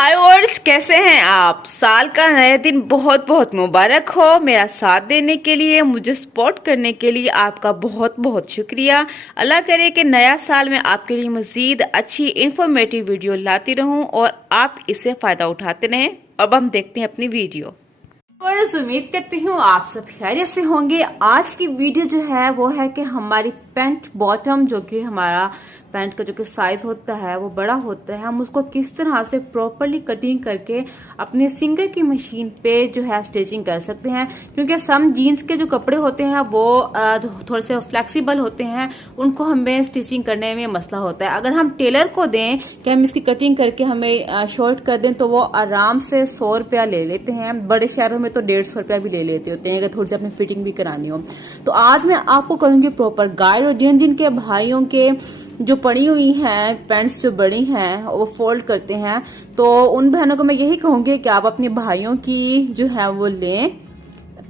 हाय verse, कैसे हैं आप। साल का नया दिन बहुत बहुत मुबारक हो। मेरा साथ देने के लिए, मुझे सपोर्ट करने के लिए आपका बहुत बहुत शुक्रिया। अल्लाह करे कि नया साल में आपके लिए मजीद अच्छी इंफॉर्मेटिव वीडियो लाती रहूं और आप इससे फायदा उठाते रहें। अब हम देखते हैं अपनी वीडियो। और उम्मीद करती हूँ आप सब खैरियत से होंगे। आज की वीडियो जो है वो है कि हमारी पैंट बॉटम, जो कि हमारा पैंट का जो कि साइज होता है वो बड़ा होता है, हम उसको किस तरह से प्रॉपरली कटिंग करके अपने सिंगर की मशीन पे जो है स्टिचिंग कर सकते हैं। क्योंकि सम जीन्स के जो कपड़े होते हैं वो थोड़े से फ्लेक्सिबल होते हैं, उनको हमें स्टिचिंग करने में मसला होता है। अगर हम टेलर को दें कि हम इसकी कटिंग करके हमें शॉर्ट कर दें तो वो आराम से 100 रुपया ले लेते हैं। बड़े शहरों में तो 150 रुपया भी ले लेते होते हैं अगर थोड़ी सी अपनी फिटिंग भी करानी हो। तो आज मैं आपको करूंगी प्रॉपर गाइड। और जिन जिनके भाइयों के जो पड़ी हुई हैं पैंट्स जो बड़ी हैं वो फोल्ड करते हैं, तो उन बहनों को मैं यही कहूंगी कि आप अपने भाइयों की जो है वो लें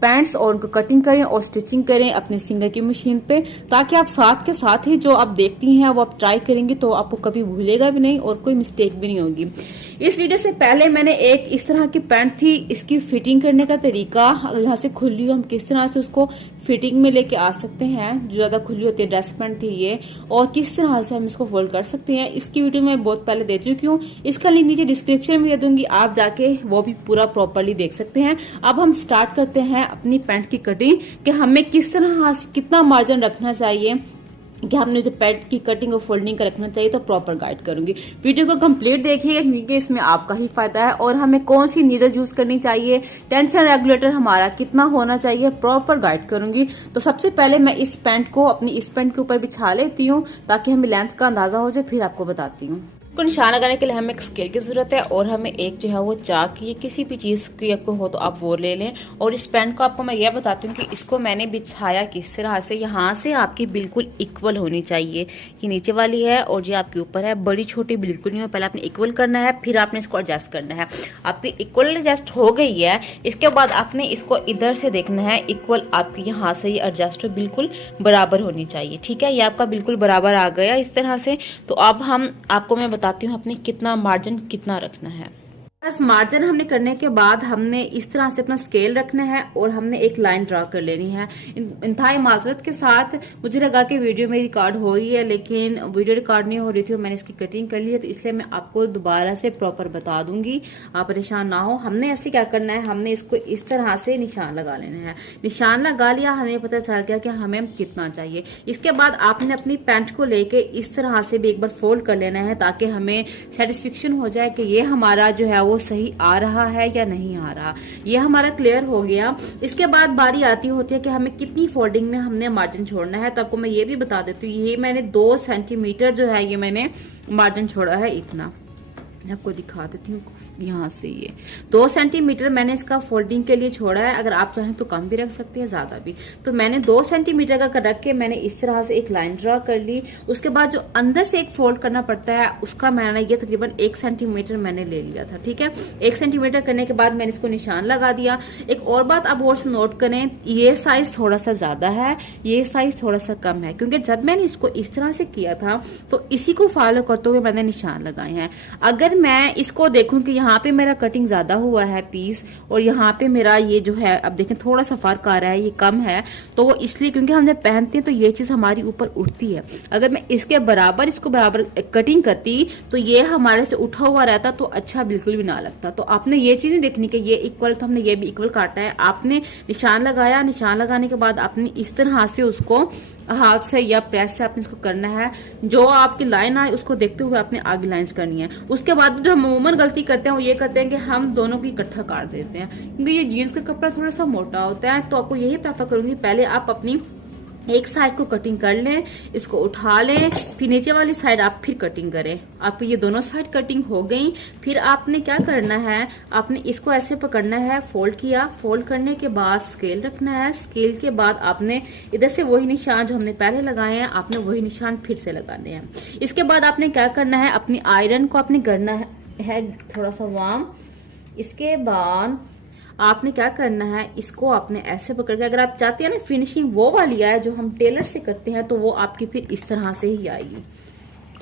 पैंट्स और उनको कटिंग करें और स्टिचिंग करें अपने सिंगर की मशीन पे, ताकि आप साथ के साथ ही जो आप देखती हैं वो आप ट्राई करेंगी तो आपको कभी भूलेगा भी नहीं और कोई मिस्टेक भी नहीं होगी। इस वीडियो से पहले मैंने एक इस तरह की पैंट थी, इसकी फिटिंग करने का तरीका, अगर यहाँ से खुली हो हम किस तरह से उसको फिटिंग में लेके आ सकते हैं, जो ज्यादा खुली होती है ड्रेस पैंट थी ये, और किस तरह से हम इसको फोल्ड कर सकते हैं, इसकी वीडियो मैं बहुत पहले दे चुकी हूँ। इसका लिंक नीचे डिस्क्रिप्शन में दे दूंगी, आप जाके वो भी पूरा प्रॉपरली देख सकते हैं। अब हम स्टार्ट करते हैं अपनी पैंट की कटिंग कि हमें किस तरह कितना मार्जिन रखना चाहिए, कि हमने जो पैंट की कटिंग और फोल्डिंग का रखना चाहिए, तो प्रॉपर गाइड करूंगी। वीडियो को कंप्लीट देखिएगा क्योंकि इसमें आपका ही फायदा है। और हमें कौन सी नीडल यूज करनी चाहिए, टेंशन रेगुलेटर हमारा कितना होना चाहिए, प्रॉपर गाइड करूंगी। तो सबसे पहले मैं इस पैंट को अपनी इस पैंट के ऊपर बिछा लेती हूँ ताकि हमें लेंथ का अंदाजा हो जाए, फिर आपको बताती हूँ। को निशान लगाने के लिए हमें एक स्केल की जरूरत है और हमें एक जो है वो चाक की किसी भी चीज की आपको हो तो आप वो ले लें। और इस पैंट को आपको मैं यह बताती हूँ कि इसको मैंने बिछाया किस तरह से, यहाँ से आपकी बिल्कुल इक्वल होनी चाहिए। ये नीचे वाली है और ये आपके ऊपर है, बड़ी छोटी बिल्कुल नहीं हो। पहले आपने इक्वल करना है, फिर आपने इसको एडजस्ट करना है। आपकी इक्वल एडजस्ट हो गई है, इसके बाद आपने इसको इधर से देखना है इक्वल, आपकी यहाँ से ये एडजस्ट बिल्कुल बराबर होनी चाहिए। ठीक है, ये आपका बिल्कुल बराबर आ गया इस तरह से। तो अब हम आपको मैं बताती हूँ अपने कितना मार्जिन कितना रखना है। बस मार्जिन हमने करने के बाद हमने इस तरह से अपना स्केल रखना है और हमने एक लाइन ड्रा कर लेनी है। इंतहाई माजरत के साथ मुझे लगा कि वीडियो मेरी रिकॉर्ड हो गई है, लेकिन वीडियो रिकॉर्ड नहीं हो रही थी और मैंने इसकी कटिंग कर ली है, तो इसलिए मैं आपको दोबारा से प्रॉपर बता दूंगी, आप परेशान ना हो। हमने ऐसे क्या करना है, हमने इसको इस तरह से निशान लगा लेना है। निशान लगा लिया, हमें पता चल गया कि हमें कितना चाहिए। इसके बाद आपने अपनी पैंट को लेके इस तरह से भी एक बार फोल्ड कर लेना है ताकि हमें सेटिस्फेक्शन हो जाए कि ये हमारा जो है वो सही आ रहा है या नहीं आ रहा। ये हमारा क्लियर हो गया। इसके बाद बारी आती होती है कि हमें कितनी फोल्डिंग में हमने मार्जिन छोड़ना है। तो आपको मैं ये भी बता देती हूँ, ये मैंने 2 सेंटीमीटर जो है ये मैंने मार्जिन छोड़ा है। इतना मैं आपको दिखा देती हूँ, यहाँ से ये 2 सेंटीमीटर मैंने इसका फोल्डिंग के लिए छोड़ा है। अगर आप चाहें तो कम भी रख सकते हैं, ज्यादा भी। तो मैंने 2 सेंटीमीटर का रख के मैंने इस तरह से एक लाइन ड्रा कर ली। उसके बाद जो अंदर से एक फोल्ड करना पड़ता है उसका मैंने ये तकरीबन 1 सेंटीमीटर मैंने ले लिया था। ठीक है, 1 सेंटीमीटर करने के बाद मैंने इसको निशान लगा दिया। एक और बात आप और से नोट करें, ये साइज थोड़ा सा ज्यादा है, ये साइज थोड़ा सा कम है, क्योंकि जब मैंने इसको इस तरह से किया था तो इसी को फॉलो करते हुए मैंने निशान लगाए हैं। अगर मैं इसको देखूं कि यहाँ पे मेरा कटिंग ज्यादा हुआ है पीस और यहाँ पे मेरा ये जो है, अब देखें थोड़ा सा फर्क आ रहा है, ये कम है, तो वो इसलिए क्योंकि हम जब पहनते हैं तो ये चीज हमारी ऊपर उठती है। अगर मैं इसके बराबर इसको बराबर कटिंग करती तो ये हमारे से उठा हुआ रहता तो अच्छा बिल्कुल भी ना लगता। तो आपने ये चीज नहीं देखनी कि ये इक्वल, तो हमने ये भी इक्वल काटा है। आपने निशान लगाया, निशान लगाने के बाद आपने इस तरह से उसको हाथ से या प्रेस से आपने इसको करना है। जो आपकी लाइन आए उसको देखते हुए आपने आगे लाइंस करनी है। उसके बाद जो हम अमूमन गलती करते हैं वो ये करते हैं कि हम दोनों की इकट्ठा काट देते हैं, क्योंकि ये जीन्स का कपड़ा थोड़ा सा मोटा होता है। तो आपको यही प्रेफर करूंगी, पहले आप अपनी एक साइड को कटिंग कर लें, इसको उठा लें, फिर नीचे वाली साइड आप फिर कटिंग करें। आपकी ये दोनों साइड कटिंग हो गई। फिर आपने क्या करना है, आपने इसको ऐसे पकड़ना है, फोल्ड किया, फोल्ड करने के बाद स्केल रखना है। स्केल के बाद आपने इधर से वही निशान जो हमने पहले लगाए हैं, आपने वही निशान फिर से लगाने हैं। इसके बाद आपने क्या करना है, अपनी आयरन को आपने करना है थोड़ा सा वार्म। इसके बाद आपने क्या करना है, इसको आपने ऐसे पकड़ के, अगर आप चाहते हैं ना फिनिशिंग वो वाली आए जो हम टेलर से करते हैं, तो वो आपकी फिर इस तरह से ही आएगी।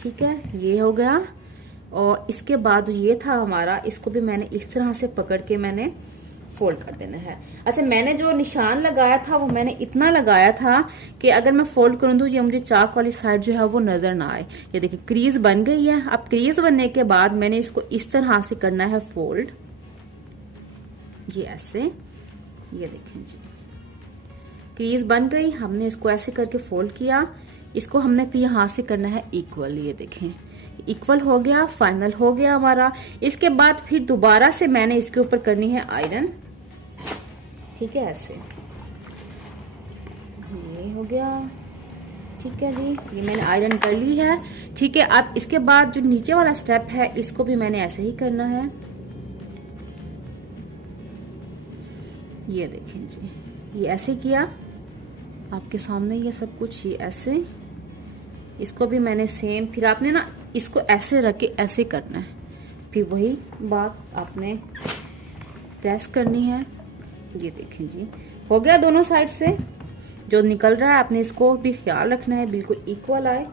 ठीक है, ये हो गया। और इसके बाद ये था हमारा, इसको भी मैंने इस तरह से पकड़ के मैंने फोल्ड कर देना है। अच्छा, मैंने जो निशान लगाया था वो मैंने इतना लगाया था कि अगर मैं फोल्ड करूं तो ये मुझे चाक वाली साइड जो है वो नजर ना आए। ये देखिए क्रीज बन गई है। अब क्रीज बनने के बाद मैंने इसको इस तरह से करना है फोल्ड, ये ऐसे, ये देखें जी क्रीज बन गई। हमने इसको ऐसे करके फोल्ड किया, इसको हमने फिर यहां से करना है इक्वल, ये देखें इक्वल हो गया, फाइनल हो गया हमारा। इसके बाद फिर दोबारा से मैंने इसके ऊपर करनी है आयरन, ठीक है ऐसे, ये हो गया, ठीक है जी, ये मैंने आयरन कर ली है, ठीक है। अब इसके बाद जो नीचे वाला स्टेप है इसको भी मैंने ऐसे ही करना है, ये देखें जी, ये ऐसे किया आपके सामने ये सब कुछ, ये ऐसे, इसको भी मैंने सेम, फिर आपने ना इसको ऐसे रख के ऐसे करना है, फिर वही बात आपने प्रेस करनी है, ये देखें जी हो गया। दोनों साइड से जो निकल रहा है आपने इसको भी ख्याल रखना है बिल्कुल इक्वल आए,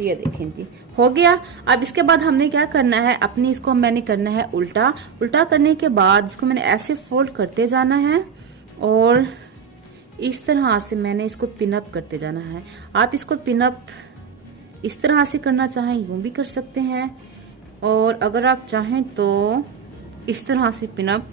ये देखें जी हो गया। अब इसके बाद हमने क्या करना है, अपनी इसको मैंने करना है उल्टा। उल्टा करने के बाद इसको मैंने ऐसे फोल्ड करते जाना है और इस तरह से मैंने इसको पिनअप करते जाना है। आप इसको पिनअप इस तरह से करना चाहें यूं भी कर सकते हैं, और अगर आप चाहें तो इस तरह से पिनअप,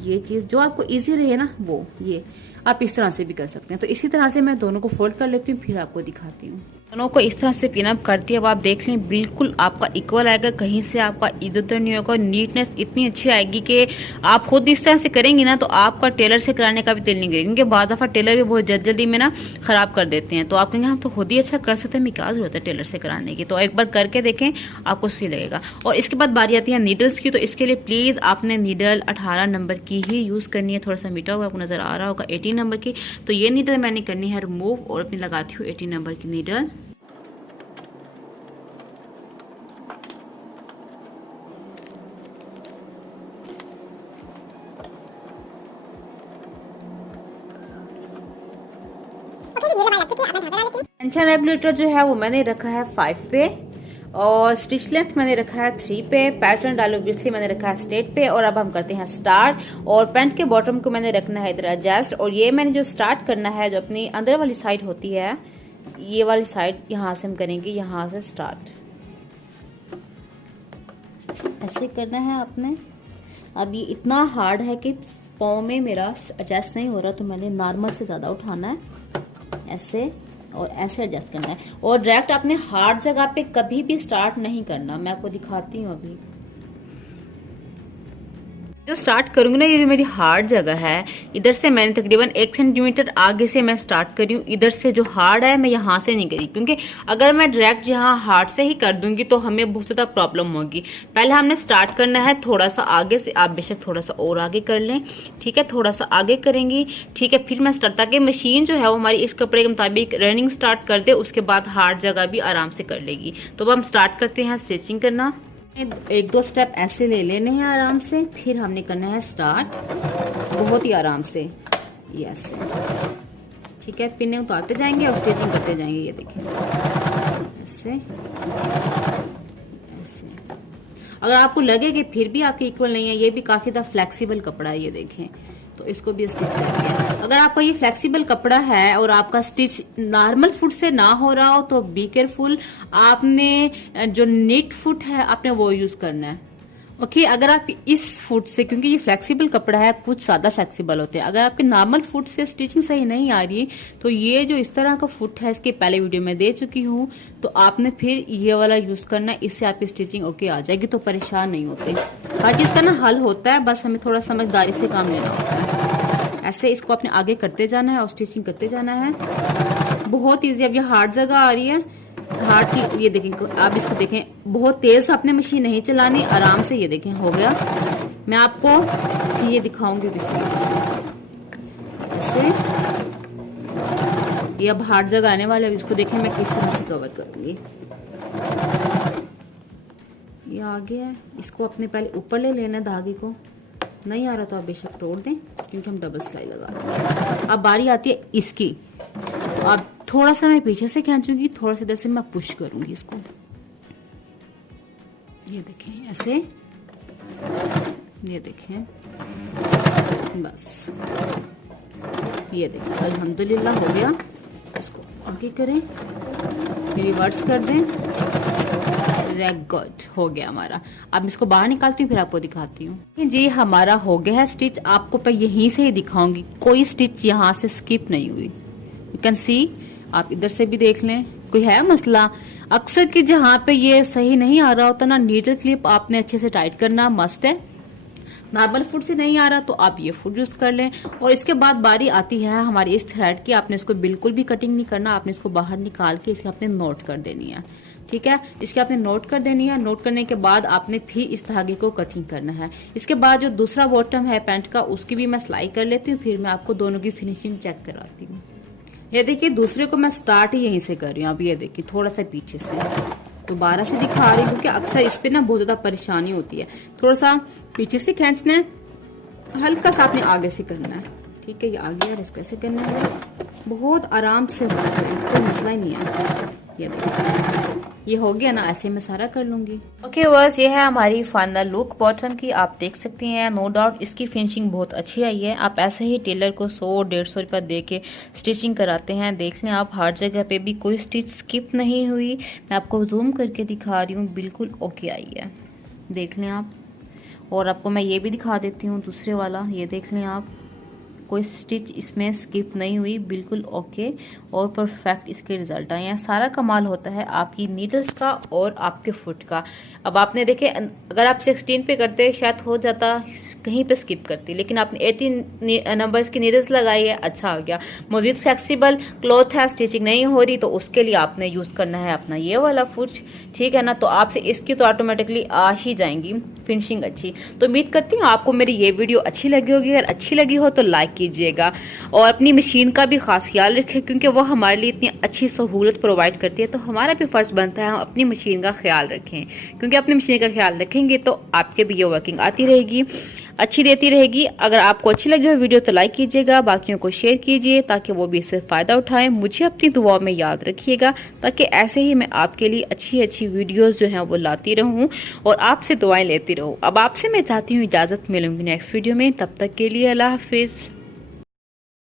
ये चीज जो आपको इजी रहे ना वो, ये आप इस तरह से भी कर सकते हैं। तो इसी तरह से मैं दोनों को फोल्ड कर लेती हूँ, फिर आपको दिखाती हूँ। दोनों को इस तरह से पिनअप करती है, अब आप देख लें बिल्कुल आपका इक्वल आएगा, कहीं से आपका इधर उधर नहीं होगा। नीटनेस इतनी अच्छी आएगी कि आप खुद इस तरह से करेंगी ना तो आपका टेलर से कराने का भी दिल नहीं करेगा, क्योंकि बाद दफा टेलर भी बहुत जल्दी में ना खराब कर देते हैं। तो आप कहेंगे हम तो खुद ही अच्छा कर सकते हैं, हमें क्या जरूरत है टेलर से कराने की। तो एक बार करके देखें, आपको सही लगेगा। और इसके बाद बारी आती है नीडल्स की। तो इसके लिए प्लीज आपने नीडल 18 नंबर की ही यूज करनी है, थोड़ा सा मीठा हुआ आपको नजर आ रहा होगा 18 नंबर की। तो ये नीडल मैंने करनी है रिमूव और अपनी लगाती हूँ 18 नंबर की नीडल। टेंशन रेगुलेटर जो है वो मैंने रखा है 5 पे, और स्टिच लेंथ मैंने रखा है 3 पे। पैटर्न डालो ऑब्वियसली मैंने रखा है स्ट्रेट पे। और अब हम करते हैं स्टार्ट। और पैंट के बॉटम को मैंने रखना है इधर एडजस्ट। और ये मैंने जो स्टार्ट करना है, जो अपनी अंदर वाली साइड होती है, ये वाली साइड यहाँ से हम करेंगे, यहाँ से स्टार्ट ऐसे करना है आपने। अब ये इतना हार्ड है कि पाँव में मेरा एडजस्ट नहीं हो रहा, तो मैंने नॉर्मल से ज्यादा उठाना है ऐसे, और ऐसे एडजस्ट करना है। और डायरेक्ट आपने हार्ड जगह पे कभी भी स्टार्ट नहीं करना। मैं आपको दिखाती हूँ अभी जो स्टार्ट करूंगी ना, ये जो मेरी हार्ड जगह है, इधर से मैंने तकरीबन 1 सेंटीमीटर आगे से मैं स्टार्ट करी हूँ। इधर से जो हार्ड है मैं यहाँ से नहीं करी, क्योंकि अगर मैं डायरेक्ट यहाँ हार्ड से ही कर दूंगी तो हमें बहुत ज्यादा प्रॉब्लम होगी। पहले हमने स्टार्ट करना है थोड़ा सा आगे से, आप बेशक थोड़ा सा और आगे कर लें, ठीक है, थोड़ा सा आगे करेंगी, ठीक है। फिर मैं स्टार्ट, ताकि मशीन जो है वो हमारी इस कपड़े के मुताबिक रनिंग स्टार्ट कर दे, उसके बाद हार्ड जगह भी आराम से कर लेगी। तो अब हम स्टार्ट करते हैं स्टिचिंग करना। 1-2 स्टेप ऐसे ले लेने हैं आराम से, फिर हमने करना है स्टार्ट बहुत ही आराम से, ये ऐसे, ठीक है। पिने उतारते जाएंगे और स्टिचिंग करते जाएंगे, ये देखिए ऐसे ऐसे। अगर आपको लगे कि फिर भी आपके इक्वल नहीं है, ये भी काफी ज्यादा फ्लेक्सिबल कपड़ा है, ये देखें, तो इसको भी स्टिच करेंगे। अगर आपका ये फ्लेक्सिबल कपड़ा है और आपका स्टिच नॉर्मल फुट से ना हो रहा हो तो बी केयरफुल, आपने जो नीट फुट है आपने वो यूज करना है, ओके। अगर आप इस फुट से, क्योंकि ये फ्लेक्सिबल कपड़ा है, कुछ ज्यादा फ्लेक्सिबल होते हैं, अगर आपके नॉर्मल फुट से स्टिचिंग सही नहीं आ रही तो ये जो इस तरह का फुट है, इसके पहले वीडियो में दे चुकी हूँ, तो आपने फिर ये वाला यूज करना है, इससे आपकी स्टिचिंग ओके आ जाएगी, तो परेशान नहीं होते। हर चीज का ना हल होता है, बस हमें थोड़ा समझदारी से काम लेना होता है। ऐसे इसको अपने आगे करते जाना है और स्टिचिंग करते जाना है, बहुत ईजी। अब ये हार्ड जगह आ रही है, हार्ड की, ये देखें, आप इसको देखें, बहुत तेज आपने मशीन नहीं चलानी, आराम से, ये देखें हो गया। मैं आपको ये दिखाऊंगी ऐसे, ये अब हार्ड जगह आने वाला है, इसको देखें मैं किस तरह से कवर करूंगी। ये आ गया है, इसको अपने पहले ऊपर ले लेना, धागे को नहीं आ रहा तो आप बेशक तोड़ दें, क्योंकि हम डबल सिलाई लगा रहे हैं। अब बारी आती है इसकी, अब थोड़ा सा मैं पीछे से खींचूंगी, थोड़ा सा इधर से मैं पुश करूंगी इसको, ये देखें ऐसे, ये देखें, बस ये देखें अल्हम्दुलिल्लाह हो गया। इसको आगे करें, रिवर्स कर दें, गुड हो गया हमारा। अब इसको बाहर निकालती हूँ फिर आपको दिखाती हूँ। जी हमारा हो गया है स्टिच। आपको मैं यहीं से ही दिखाऊंगी, कोई स्टिच यहाँ से स्किप नहीं हुई। यू कैन सी, आप इधर से भी देख लें। कोई है मसला अक्सर कि जहाँ पे ये सही नहीं आ रहा होता ना, नीडल क्लिप आपने अच्छे से टाइट करना मस्ट है। नॉर्मल फुट से नहीं आ रहा तो आप ये फुट यूज कर लें। और इसके बाद बारी आती है हमारी इस थ्रेड की। आपने इसको बिल्कुल भी कटिंग नहीं करना, आपने इसको बाहर निकाल के इसे आपने नोट कर देनी है। ठीक है, इसके आपने नोट कर देनी है। नोट करने के बाद आपने फिर इस धागे को कटिंग करना है। इसके बाद जो दूसरा बॉटम है पैंट का, उसकी भी मैं सिलाई कर लेती हूँ, फिर मैं आपको दोनों की फिनिशिंग चेक कराती हूँ। ये देखिए दूसरे को मैं स्टार्ट ही यहीं से कर रही हूँ। अब ये देखिए थोड़ा सा पीछे से दोबारा से दिखा रही हूँ, क्योंकि अक्सर इस पे ना बहुत ज्यादा परेशानी होती है। थोड़ा सा पीछे से खींचना है, हल्का सा आपने आगे से करना है। ठीक है, ये आगे है, इसको ऐसे करना है, बहुत आराम से होना है, कोई मसला ही नहीं है। ये देखिए ये हो गया ना, ऐसे मैं सारा कर लूंगी। ओके बस ये है हमारी फाइनल लुक बॉटम की। आप देख सकती हैं, नो डाउट इसकी फिनिशिंग बहुत अच्छी आई है। आप ऐसे ही टेलर को 100-150 रुपया दे के स्टिचिंग कराते हैं, देख लें आप, हर जगह पे भी कोई स्टिच स्किप नहीं हुई। मैं आपको जूम करके दिखा रही हूँ, बिल्कुल ओके आई है, देख लें आप। और आपको मैं ये भी दिखा देती हूँ दूसरे वाला, ये देख लें आप, कोई स्टिच इसमें स्किप नहीं हुई, बिल्कुल ओके और परफेक्ट इसके रिजल्ट आए हैं। सारा कमाल होता है आपकी नीडल्स का और आपके फुट का। अब आपने देखे, अगर आप 16 पे करते शायद हो जाता, कहीं पे स्किप करती, लेकिन आपने 18 नंबर्स की नीडल्स लगाई है, अच्छा आ गया। मजीद फ्लेक्सिबल क्लॉथ है, स्टिचिंग नहीं हो रही, तो उसके लिए आपने यूज करना है अपना ये वाला फुट। ठीक है ना, तो आपसे इसकी तो ऑटोमेटिकली आ ही जाएंगी फिनिशिंग अच्छी। तो उम्मीद करती हूँ आपको मेरी ये वीडियो अच्छी लगी होगी। अगर अच्छी लगी हो तो लाइक कीजिएगा और अपनी मशीन का भी खास ख्याल रखें, क्योंकि वो हमारे लिए इतनी अच्छी सहूलत प्रोवाइड करती है। तो हमारा भी फर्ज बनता है हम अपनी मशीन का ख्याल रखें, क्योंकि अपनी मशीन का ख्याल रखेंगे तो आपके भी ये वर्किंग आती रहेगी, अच्छी देती रहेगी। अगर आपको अच्छी लगी हो वीडियो तो लाइक कीजिएगा, बाकियों को शेयर कीजिए ताकि वो भी इससे फायदा उठाएं। मुझे अपनी दुआ में याद रखिएगा, ताकि ऐसे ही मैं आपके लिए अच्छी अच्छी वीडियोस जो हैं वो लाती रहूं और आपसे दुआएं लेती रहूं। अब आपसे मैं चाहती हूँ इजाजत, मिलूंगी नेक्स्ट वीडियो में, तब तक के लिए अल्लाह हाफिज।